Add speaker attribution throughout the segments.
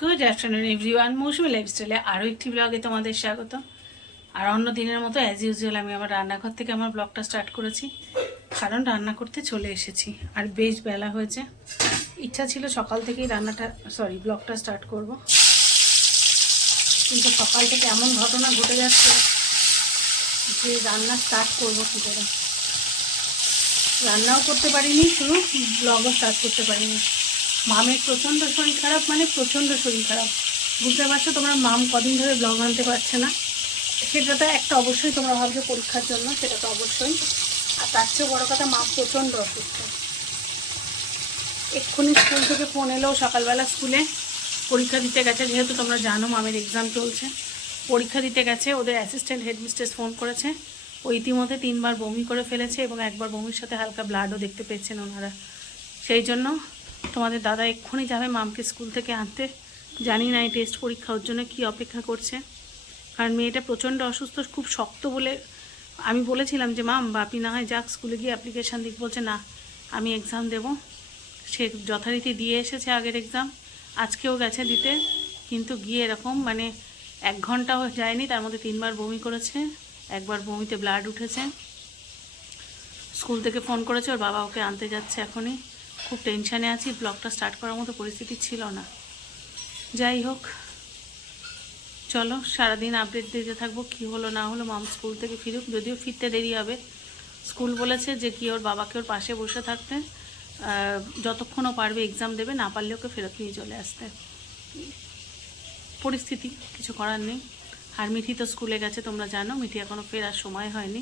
Speaker 1: Good afternoon everyone মৌসুমি লাইফস্টাইলে আরও একটি ব্লগে তোমাদের স্বাগত আর অন্য দিনের মতো অ্যাজ ইউজুয়াল আমি আমার রান্নাঘর থেকে আমার ব্লগটা স্টার্ট করেছি। কারণ রান্না করতে চলে এসেছি। আর বেশ বেলা হয়েছে। ইচ্ছা ছিল সকাল থেকেই রান্নাটা সরি ব্লগটা স্টার্ট করব। কিন্তু সকাল থেকে এমন ঘটনা ঘটে যাচ্ছে যে রান্না স্টার্ট করব কী করে? রান্নাও করতে পারিনি, শুধু ব্লগও স্টার্ট করতে পারিনি। মামের প্রচণ্ড শরীর খারাপ মানে প্রচণ্ড শরীর খারাপ। বুঝতে পারছ? তোমরা মাম কদিন ধরে ব্লগ আনতে পারছে না। সেটা তো একটা অবশ্যই তোমরা ভাবছ পরীক্ষার জন্য, সেটা তো অবশ্যই। আর তার চেয়ে বড়ো কথা, মা প্রচণ্ড অসুস্থ। এক্ষুনি স্কুল থেকে ফোন এলো সকালবেলা স্কুলে। পরীক্ষা দিতে গেছে, যেহেতু তোমরা জানো মামের এক্সাম চলছে। পরীক্ষা দিতে গেছে, ওদের অ্যাসিস্ট্যান্ট হেডমিস্ট্রেস ফোন করেছে। ও ইতিমধ্যে তিনবার বমি করে ফেলেছে এবং একবার বমির সাথে হালকা ব্লাডও দেখতে পেয়েছেন ওনারা। সেই জন্য তোমাদের দাদা এক্ষুনি যাবে মামকে স্কুল থেকে আনতে। জানি না এই টেস্ট পরীক্ষা ওর জন্য কী অপেক্ষা করছে। কারণ মেয়েটা প্রচণ্ড অসুস্থ, খুব শক্ত বলে আমি বলেছিলাম যে, মাম, বাপি না হয় যাক, স্কুলে গিয়ে অ্যাপ্লিকেশান দিক বলছে, না, আমি এক্সাম দেব। সে যথারীতি দিয়ে এসেছে আগের এক্সাম আজকেও গেছে দিতে, কিন্তু গিয়ে এরকম মানে এক ঘন্টাও যায়নি, তার মধ্যে তিনবার বমি করেছে, একবার বমিতে ব্লাড উঠেছে। স্কুল থেকে ফোন করেছে, ওর বাবা ওকে আনতে যাচ্ছে এখনই। খুব টেনশানে আছি ব্লগটা স্টার্ট করার মতো পরিস্থিতি ছিল না। যাই হোক চলো সারাদিন আপডেট দিতে থাকব কি হলো না হলো মাম স্কুল থেকে ফিরুক যদিও ফিরতে দেরি হবে। স্কুল বলেছে যে কি ওর বাবাকে ওর পাশে বসে থাকতে আহ, যতক্ষণ পারবে এক্সাম দেবে না পারলে ওকে ফেরত নিয়ে চলে আসতে। পরিস্থিতি কিছু করার নেই। আর মিঠি তো স্কুলে গেছে তোমরা জানো মিঠি এখনও ফেরার সময় হয়নি।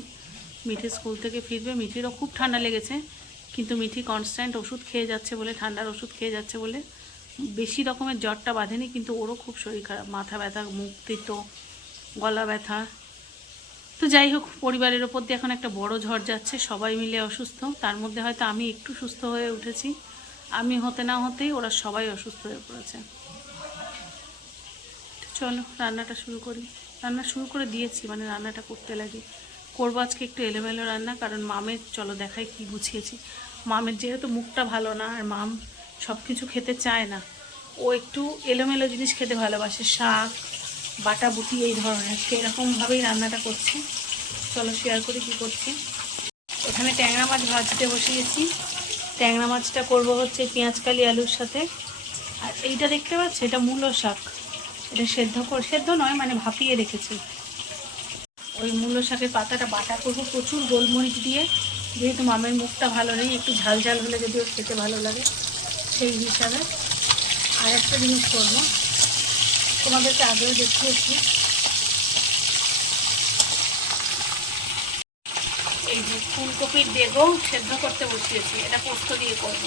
Speaker 1: মিঠি স্কুল থেকে ফিরবে মিঠিরও খুব ঠান্ডা লেগেছে। কিন্তু মিঠি কনস্ট্যান্ট ওষুধ খেয়ে যাচ্ছে বলে, ঠান্ডার ওষুধ খেয়ে যাচ্ছে বলে। বেশি রকমের জ্বরটা বাঁধেনি, কিন্তু ওরও খুব শরীর খারাপ। মাথা ব্যথা, মুখ তিত, গলা ব্যথা। তো যাই হোক, পরিবারের ওপর দিয়ে এখন একটা বড় ঝড় যাচ্ছে, সবাই মিলে অসুস্থ। তার মধ্যে হয়তো আমি একটু সুস্থ হয়ে উঠেছি। আমি হতে না হতেই ওরা সবাই অসুস্থ হয়ে পড়েছে। চলো, রান্নাটা শুরু করি। রান্না শুরু করে দিয়েছি মানে রান্নাটা করতে লাগে। করব আজকে একটু এলোমেলো রান্না, কারণ মামের, চলো দেখাই কি গুছিয়েছি। মামের যেহেতু মুখটা ভালো না, আর মাম সব কিছু খেতে চায় না, ও একটু এলোমেলো জিনিস খেতে ভালোবাসে, শাক, বাটা বুটি, এই ধরনের, সেরকমভাবেই রান্নাটা করছি। চলো শেয়ার করি কী করছি। এখানে ট্যাংরা মাছ ভাজতে বসিয়েছি। ট্যাংরা মাছটা করব হচ্ছে পেঁয়াজ কালি আলুর সাথে। আর এইটা দেখতে পাচ্ছ? এটা মূলো শাক। এটা সেদ্ধ সেদ্ধ নয় মানে ভাপিয়ে রেখেছি। ওই মূলো শাকের পাতাটা বাটা করব প্রচুর গোলমরিচ দিয়ে। যেহেতু মামের মুখটা ভালো নেই, একটু ঝাল ঝাল হলে যদি ওর খেতে ভালো লাগে, সেই হিসাবে আর একটা জিনিস করব। তোমাদেরকে আগেও দেখিয়েছি। এই যে ফুলকপির বেগও সেদ্ধ করতে বসিয়েছি, এটা পোস্ত দিয়ে করব।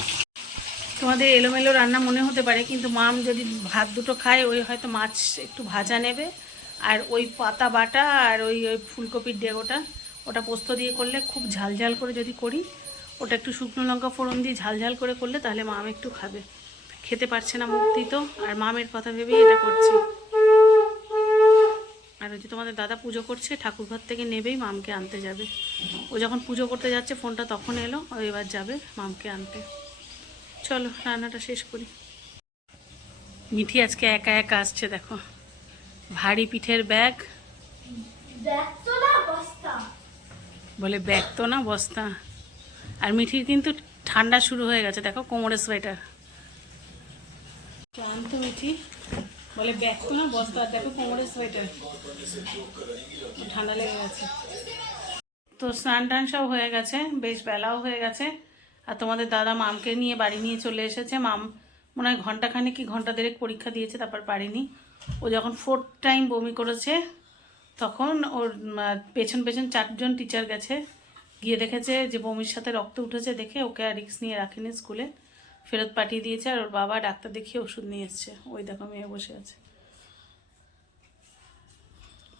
Speaker 1: তোমাদের এলোমেলো রান্না মনে হতে পারে, কিন্তু মাম যদি ভাত দুটো খায়, ওই হয়তো মাছ একটু ভাজা নেবে। আর ওই পাতা বাটা আর ওই ওই ফুলকপির ডেগোটা, ওটা পোস্ত দিয়ে করলে খুব ঝাল ঝাল করে যদি করি, ওটা একটু শুকনো লঙ্কা ফোড়ন দিয়ে ঝাল ঝাল করে করলে তাহলে মাম একটু খাবে। খেতে পারছে না মুক্তি তো, আর মামের কথা ভেবেই এটা করছি। আর ওই যে তোমাদের দাদা পুজো করছে, ঠাকুরঘর থেকে নেবেই মামকে আনতে যাবে। ও যখন পুজো করতে যাচ্ছে, ফোনটা তখন এলো, ও এবার যাবে মামকে আনতে। চলো, রান্নাটা শেষ করি। মিঠি আজকে একা একা আসছে, দেখো। ভারী পিঠের ব্যাগ? বলে, ব্যাগ তো না, বস্তা। আর মিঠির কিন্তু ঠান্ডা শুরু হয়ে গেছে। দেখো কোমরের সোয়েটার। ক্লান্ত মিঠি। বলে, ব্যাগ তো না, বস্তা দেখো কোমরের সোয়েটার। ঠান্ডা লেগে গেছে। তো স্নান টান সব হয়ে গেছে, বেশ বেলাও হয়ে গেছে। আর তোমাদের দাদা মামকে নিয়ে বাড়ি নিয়ে চলে এসেছে। মাম মনে হয় ঘন্টাখানেক কি ঘণ্টা দেড়েক পরীক্ষা দিয়েছে, তারপর পারিনি। ও যখন ফোর্থ টাইম বমি করেছে, তখন ওর পেছন পেছন চারজন টিচার গেছে, গিয়ে দেখেছে যে বমির সাথে রক্ত উঠেছে দেখে ওকে আর রিক্স নিয়ে রাখেনি স্কুলে ফেরত পাঠিয়ে দিয়েছে আর ওর বাবা ডাক্তার দেখিয়ে ওষুধ নিয়ে এসছে। ওই দেখো মেয়ে বসে আছে।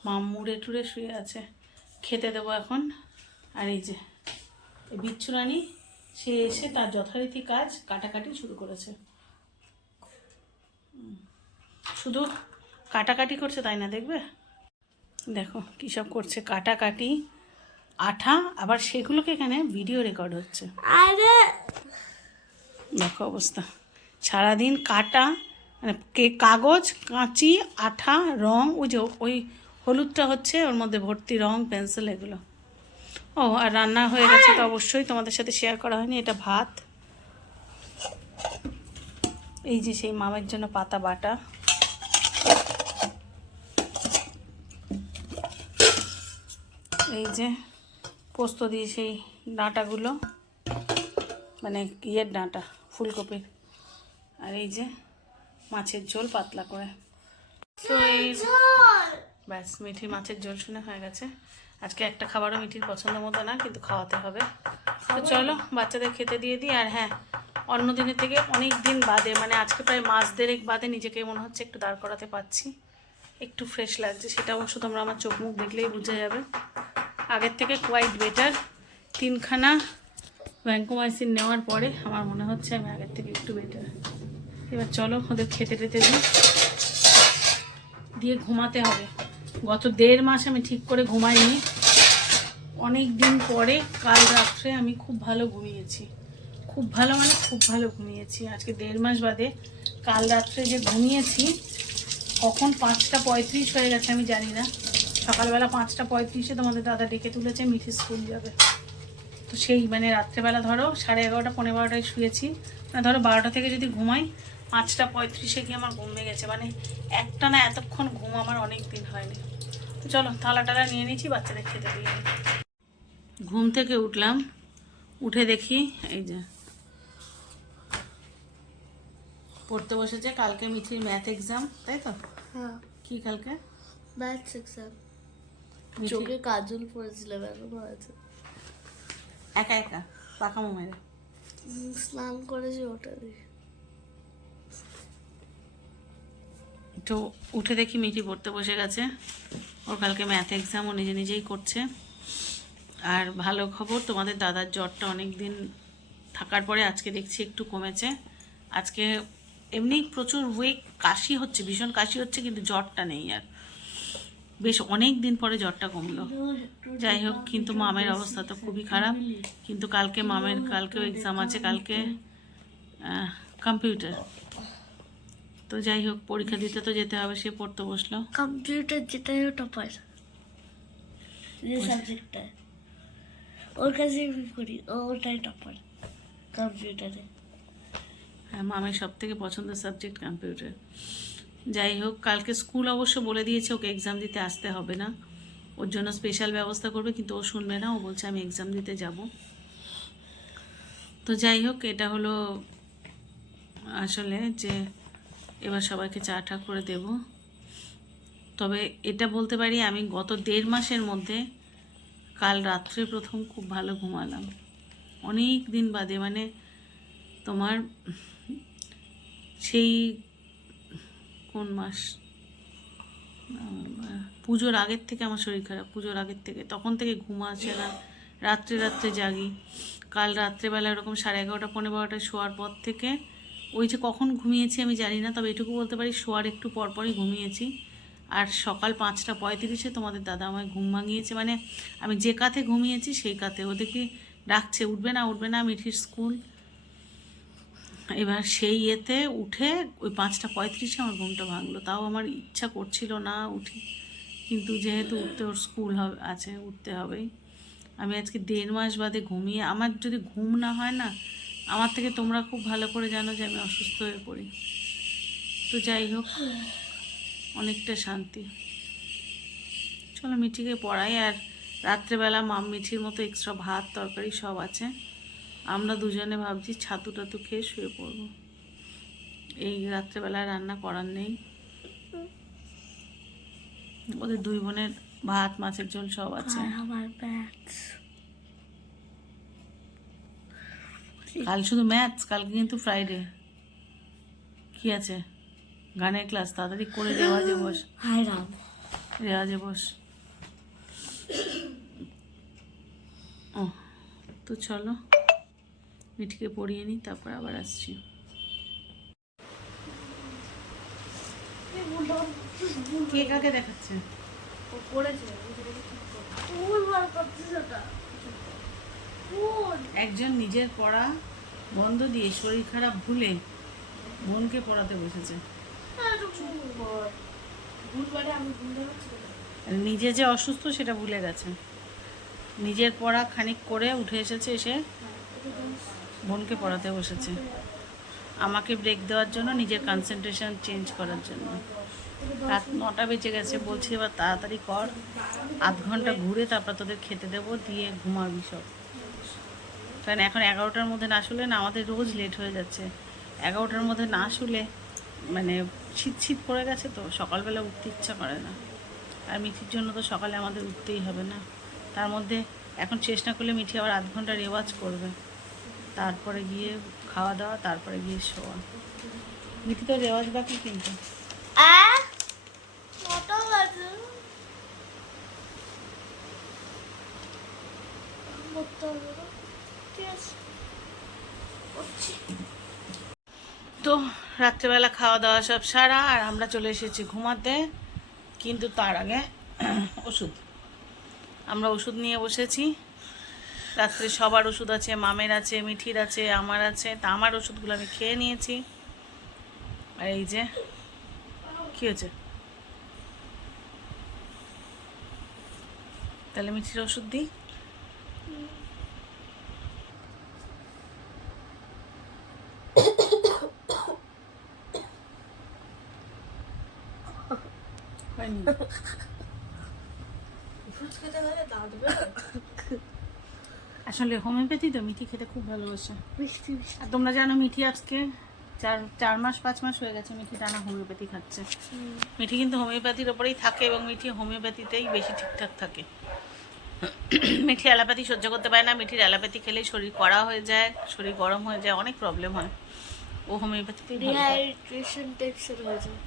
Speaker 1: মাম মুড়ে টুড়ে শুয়ে আছে। খেতে দেবো এখন। আর এই যে বিচ্ছু রানী, সে এসে তার যথারীতি কাজ কাটাকাটি শুরু করেছে। শুধু কাটাকাটি করছে তাই না দেখবে? দেখো কী সব করছে কাটাকাটি আঠা আবার সেগুলোকে এখানে ভিডিও রেকর্ড হচ্ছে।
Speaker 2: আরে!
Speaker 1: দেখো অবস্থা। সারাদিন কাটা মানে কে কাগজ কাঁচি আঠা রং ওই যে ওই হলুদটা হচ্ছে ওর মধ্যে ভর্তি রং পেন্সিল এগুলো। ও আর রান্না হয়ে গেছে তো অবশ্যই তোমাদের সাথে শেয়ার করা হয়নি এটা ভাত। এই যে সেই মামের জন্য পাতা বাটা। এই যে পোস্ত দিয়ে সেই ডাঁটাগুলো মানে ইয়ের ডাঁটা ফুলকপির। আর এই যে মাছের ঝোল পাতলা করে। তো এই ব্যাস মিঠি মাছের ঝোল শুনে হয়ে গেছে। আজকে একটা খাবারও মিঠির পছন্দ মতো না কিন্তু খাওয়াতে হবে। তো চলো বাচ্চাদের খেতে দিয়ে দিই। আর হ্যাঁ অন্য দিনের থেকে অনেক দিন বাদে মানে আজকে প্রায় মাস দেড়েক বাদে নিজেকে মনে হচ্ছে একটু দাঁড় করাতে পারছি। একটু ফ্রেশ লাগছে সেটা অবশ্য তোমরা আমার চোখ মুখ দেখলেই বুঝে যাবে। আগের থেকে কোয়াইট বেটার তিনখানা ভ্যাঙ্কোমাইসিন নেওয়ার পরে আমার মনে হচ্ছে আমি আগের থেকে একটু বেটার এবার চলো ওদের খেতে টেতে দিই। দিয়ে ঘুমাতে হবে। গত দেড় মাস আমি ঠিক করে ঘুমাইনি। অনেক দিন পরে কাল রাত্রে আমি খুব ভালো ঘুমিয়েছি। খুব ভালো মানে খুব ভালো ঘুমিয়েছি। আজকে দেড় মাস বাদে কাল রাত্রে যে ঘুমিয়েছি, কখন পাঁচটা পঁয়ত্রিশ হয়ে গেছে আমি জানি না। সকালবেলা পাঁচটা পঁয়ত্রিশে তোমাদের দাদা ডেকে তুলেছে মিঠি স্কুল যাবে। তো সেই মানে রাত্রেবেলা ধরো সাড়ে এগারোটা পনেরো বারোটায় শুয়েছি। মানে ধরো বারোটা থেকে যদি ঘুমাই পাঁচটা পঁয়ত্রিশে গিয়ে আমার ঘুম গেছে মানে একটা না এতক্ষণ ঘুম আমার অনেক দিন হয়নি। তো চলো থালা টালা নিয়ে নিয়েছি বাচ্চাদের খেতে দিয়ে ঘুম থেকে উঠলাম উঠে দেখি এই যে পড়তে বসেছে কালকে মিঠির ম্যাথ এক্সাম তাই তো?
Speaker 2: হ্যাঁ।
Speaker 1: কি কালকে?
Speaker 2: ম্যাথস এক্সাম চোখে কাজল পড়েছিলাম এখনও আছে
Speaker 1: একা একা পাকা মেরে
Speaker 2: উম, স্নান করেছি ওটা দিয়ে।
Speaker 1: তো উঠে দেখি মিঠি পড়তে বসে গেছে। ওর কালকে ম্যাথ এক্সাম ও নিজে নিজেই করছে। আর ভালো খবর তোমাদের দাদার জ্বরটা অনেক দিন থাকার পরে আজকে দেখছি একটু কমেছে। আজকে এমনি প্রচুর উইক কাশি হচ্ছে ভীষণ কাশি হচ্ছে কিন্তু জ্বরটা নেই আর। বেশ অনেক দিন পরে জ্বরটা কমলো। যাই হোক কিন্তু মামের অবস্থা তো খুবই খারাপ। কিন্তু কালকে মামের কালকেও এক্সাম আছে কালকে কম্পিউটার তো যাই হোক পরীক্ষা দিতে তো যেতে হবে সে পড়তে বসল।
Speaker 2: কম্পিউটার যেটাই টপার যে সাবজেক্টটা ওর কাছে করি? ও ওটাই টপার কম্পিউটারে
Speaker 1: হ্যাঁ মামের সব থেকে পছন্দের সাবজেক্ট কম্পিউটার যাই হোক, কালকে স্কুল অবশ্য বলে দিয়েছে, ওকে এক্সাম দিতে আসতে হবে না। ওর জন্য স্পেশাল ব্যবস্থা করবে, কিন্তু ও শুনবে না, ও বলছে আমি এক্সাম দিতে যাব। তো যাই হোক, এটা হলো আসলে যে এবার সবাইকে চা টা করে দেব। তবে এটা বলতে পারি, আমি গত দেড় মাসের মধ্যে কাল রাত্রে প্রথম খুব ভালো ঘুমালাম। অনেক দিন বাদে মানে তোমার সেই কোন মাস? পুজোর আগের থেকে আমার শরীর খারাপ, পুজোর আগের থেকে। তখন থেকে ঘুম আসে না, রাত্রে রাত্রে জাগি। কাল রাত্রেবেলা এরকম সাড়ে এগারোটা পনেরো বারোটায় শোয়ার পর থেকে ওই যে কখন ঘুমিয়েছি আমি জানি না, তবে এটুকু বলতে পারি শোয়ার একটু পরপরই ঘুমিয়েছি। আর সকাল পাঁচটা পঁয়ত্রিশে তোমাদের দাদা আমায় ঘুম ভাঙিয়েছে। মানে আমি যে কাতে ঘুমিয়েছি সেই কাতে ওদেরকে ডাকছে, উঠবে না উঠবে না, মিঠির স্কুল। এবার সেই ইয়েতে উঠে ওই পাঁচটা পঁয়ত্রিশে আমার ঘুমটা ভাঙলো। তাও আমার ইচ্ছা করছিল না উঠি। কিন্তু যেহেতু উঠতে ওর স্কুল হবে, আছে, উঠতে হবেই। আমি আজকে দেড় মাস বাদে ঘুমিয়ে, আমার যদি ঘুম না হয় না, আমার থেকে তোমরা খুব ভালো করে জানো যে আমি অসুস্থ হয়ে পড়ি। তো যাই হোক, অনেকটা শান্তি। চলো মিঠিকে পড়াই, আর রাত্রেবেলা মাম মিঠির মতো এক্সট্রা ভাত, তরকারি সব আছে। আমরা দুজনে ভাবছি ছাতু টাতু খেয়ে শুয়ে পড়ব। এই রাত্রেবেলায় রান্না করার নেই। ওদের দুই বোনের ভাত মাছের ঝোল সব আছে। কাল শুধু ম্যাথস কালকে কিন্তু ফ্রাইডে কি আছে? গানের ক্লাস তাড়াতাড়ি করে রেওয়াজে বস।
Speaker 2: রাম।
Speaker 1: রেওয়াজে বস। ও তো চলো। মিঠিকে পড়িয়ে নিই তারপর আবার আসছি। কে কাকে দেখাচ্ছে? একজন নিজের পড়া বন্ধ দিয়ে শরীর খারাপ ভুলে বোনকে পড়াতে বসেছে। নিজে যে অসুস্থ সেটা ভুলে গেছে। নিজের পড়া খানিক করে উঠে এসেছে এসে বোনকে পড়াতে বসেছে। আমাকে ব্রেক দেওয়ার জন্য, নিজের কনসেন্ট্রেশন চেঞ্জ করার জন্য। রাত নটা বেজে গেছে, বলছি এবার তাড়াতাড়ি কর। আধ ঘণ্টা ঘুরে তারপর তোদের খেতে দেবো, দিয়ে ঘুমাবি সব। কারণ এখন এগারোটার মধ্যে না শুলে না, আমাদের রোজ লেট হয়ে যাচ্ছে। এগারোটার মধ্যে না শুলে মানে শীত শীত পড়ে গেছে তো, সকালবেলা উঠতে ইচ্ছা করে না। আর মিঠির জন্য তো সকালে আমাদের উঠতেই হবে না। তার মধ্যে এখন চেষ্টা করলে মিঠি আবার আধ ঘণ্টা রেওয়াজ করবে। তারপরে গিয়ে খাওয়া দাওয়া তারপরে গিয়ে শোয়া। মিঠি তো রেওয়াজ বাকি কিন্তু? তো রাত্রেবেলা খাওয়া দাওয়া সব সারা আর আমরা চলে এসেছি ঘুমাতে কিন্তু তার আগে ওষুধ। আমরা ওষুধ নিয়ে বসেছি। রাত্রে সবার ওষুধ আছে মামের আছে মিঠির আছে আমার আছে তা আমার ওষুধগুলো আমি খেয়ে নিয়েছি। আর এই যে কি হয়েছে? তাহলে মিঠির ওষুধ দিই? হয়নি
Speaker 2: ওষুধ খেতে গেলে দাঁত
Speaker 1: আসলে হোমিওপ্যাথি তো মিঠি খেতে খুব ভালোবাসে। আর তোমরা জানো মিঠি আজকে চার চার মাস পাঁচ মাস হয়ে গেছে মিঠি টানা হোমিওপ্যাথি খাচ্ছে। মিঠি কিন্তু হোমিওপ্যাথির ওপরেই থাকে এবং মিঠি হোমিওপ্যাথিতেই বেশি ঠিকঠাক থাকে। মিঠি অ্যালোপ্যাথি সহ্য করতে পারে না। মিঠির অ্যালোপ্যাথি খেলেই শরীর কড়া হয়ে যায় শরীর গরম হয়ে যায় অনেক প্রবলেম হয়। ও হোমিওপ্যাথিতে
Speaker 2: ডিহাইড্রেশন টাইপসের হয়ে যায়।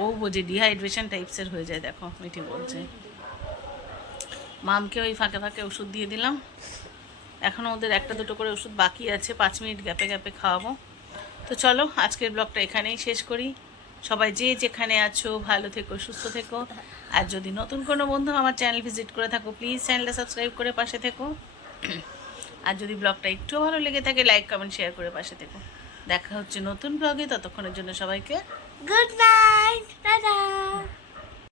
Speaker 1: ও বোঝে ডিহাইড্রেশন টাইপসের হয়ে যায় দেখো মিঠি বলছে। মামকে ওই ফাঁকে ফাঁকে ওষুধ দিয়ে দিলাম। এখনও ওদের একটা দুটো করে ওষুধ বাকি আছে, পাঁচ মিনিট গ্যাপে গ্যাপে খাওয়াবো। তো চলো, আজকের ব্লগটা এখানেই শেষ করি। সবাই যে যেখানে আছো, ভালো থেকো, সুস্থ থেকো। আর যদি নতুন কোনো বন্ধু আমার চ্যানেল ভিজিট করে থাকো, প্লিজ চ্যানেলটা সাবস্ক্রাইব করে পাশে থেকো। আর যদি ব্লগটা একটু ভালো লেগে থাকে, লাইক, কমেন্ট, শেয়ার করে পাশে থেকো। দেখা হচ্ছে নতুন ব্লগে, ততক্ষণের জন্য সবাইকে
Speaker 2: গুড নাইট, টাটা।